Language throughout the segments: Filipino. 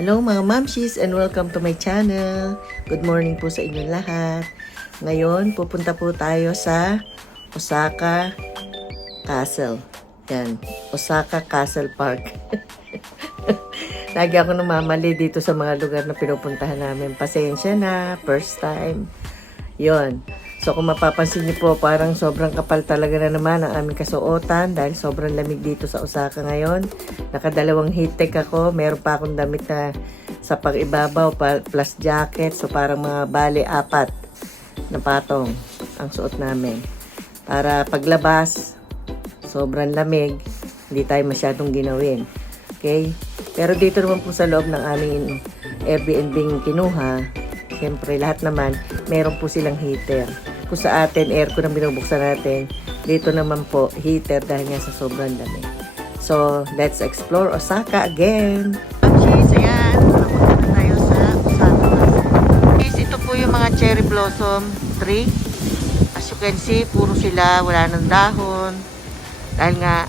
Hello mga mamshis and welcome to my channel. Good morning po sa inyong lahat. Ngayon, pupunta po tayo sa Osaka Castle. Yan, Osaka Castle Park. Lagi ako namamali dito sa mga lugar na pinupuntahan namin. Pasensya na, first time. Yon. So kung mapapansin niyo po, parang sobrang kapal talaga na naman ang aming kasuotan dahil sobrang lamig dito sa Osaka ngayon. Nakadalawang heat tech ako. Meron pa akong damit na sa pag-ibabaw plus jacket. So parang mga bali 4 na patong ang suot namin. Para paglabas, sobrang lamig, hindi tayo masyadong ginawin. Okay? Pero dito naman po sa loob ng aming Airbnb kinuha, siyempre lahat naman, meron po silang heater. Kung sa atin, aircon ang binubuksan natin, dito naman po, heater dahil nga sa sobrang lamig. So, let's explore Osaka again! Cheese, ayan! Napunta tayo sa Osaka. Cheese, ito po yung mga cherry blossom tree. As you can see, puro sila, wala ng dahon. Dahil nga,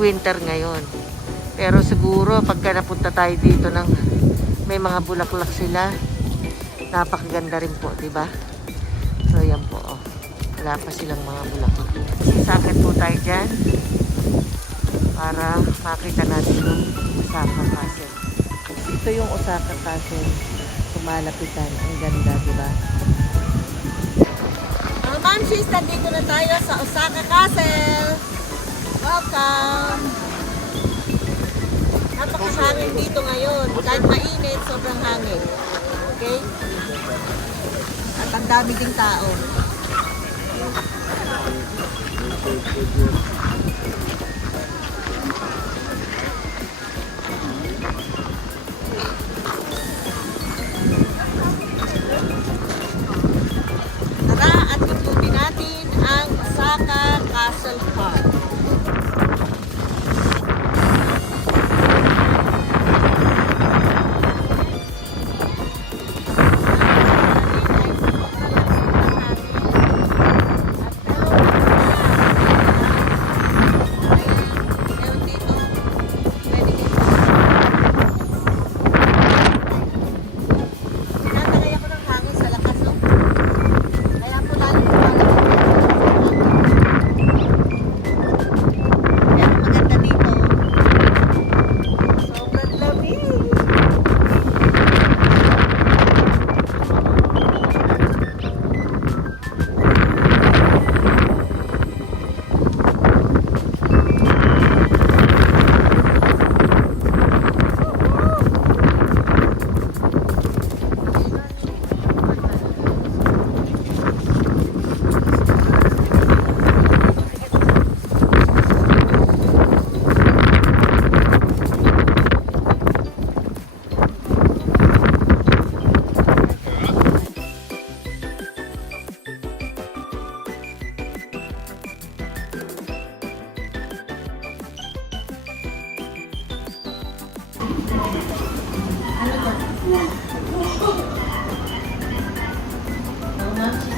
winter ngayon. Pero siguro, pagka napunta tayo dito ng may mga bulaklak sila, napakaganda rin po, di ba? So, yan po, oh. Wala pa silang mga bulaklak. Sisakit po tayo dyan para makita natin yung Osaka Castle. Ito yung Osaka Castle. Sumalapitan. Ang ganda, di ba? Mga mamshis, nandito na tayo sa Osaka Castle. Welcome! Napakahangin dito ngayon. Kahit mainit, sobrang hangin. Okay? At ang dami ding tao. Tara at ikutin natin ang Osaka Castle Park.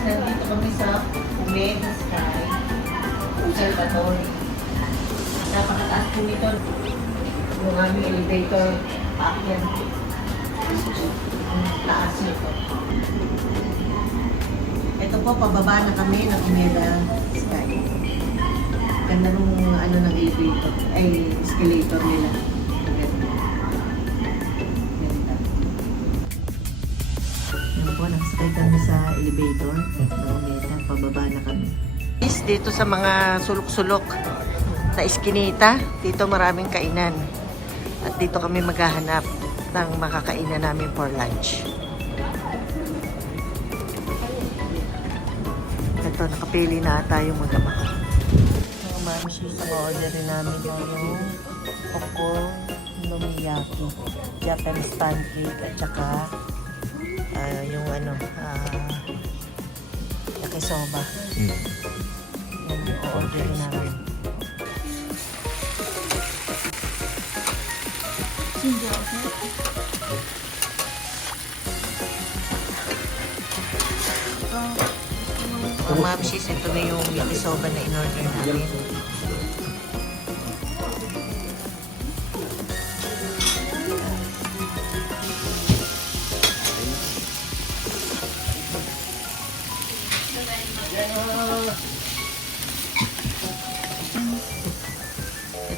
Nandito kami sa Omega Sky Observatory. Napakataas po nito. Yung aming elevator, akyat. Taas nito. Ito po, pababa na kami ng Omega Sky. Ganda nung ng elevator, ay escalator nila. Nakasakay kami sa elevator. Pababa na kami. Dito sa mga sulok-sulok na iskinita, dito maraming kainan. At dito kami maghahanap ng makakainan namin for lunch. Ito, nakapili na ata yung magama ko. Mga mamshis, order rin namin yung popcorn, nomiyaki, Japanese pancake, at saka yung yakisoba. Yan yung order namin. Mga mamshis, ito na yung yakisoba na in-order namin.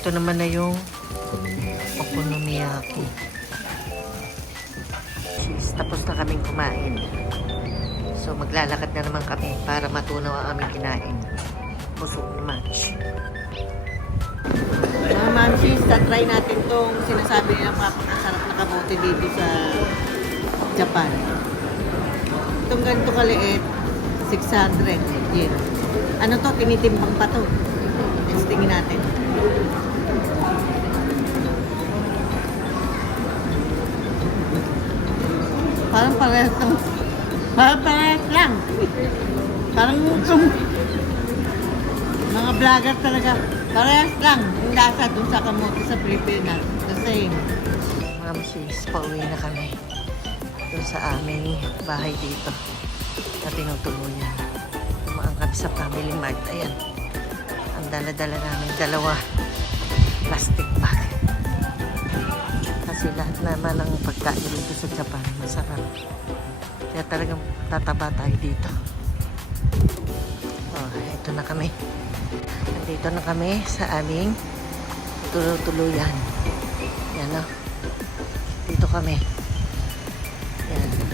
ito naman na yung okonomiyaki. Cheese. Tapos na kaming kumain. So, maglalakad na naman kami para matunaw ang aming kinain. Busog na match. Mga mamsis, try natin tong sinasabi nilang papakasarap na kamote dito sa Japan. Itong ganito kaliit, 600 yen. Ano to? Tinitimbang pa to. Testingin natin. Parang parehas lang. Parang parehas lang. Parang itong mga vlogger talaga. Parehas lang. Yung lasa dun sa kamote sa Pilipinas. The same. Ma'am sis, pauwi na kami. Doon sa aming bahay dito. Na tinutuluyan. Tumaan kami sa Family Mart. Ayan. Ang dala-dala namin dalawa plastic bag. Kasi lahat naman ng pagkain dito sa Japan masarap. Kaya talagang tataba tayo dito. Oh, ito na kami. Nandito na kami sa aming tuluyan. Yan o. Dito kami. Yan.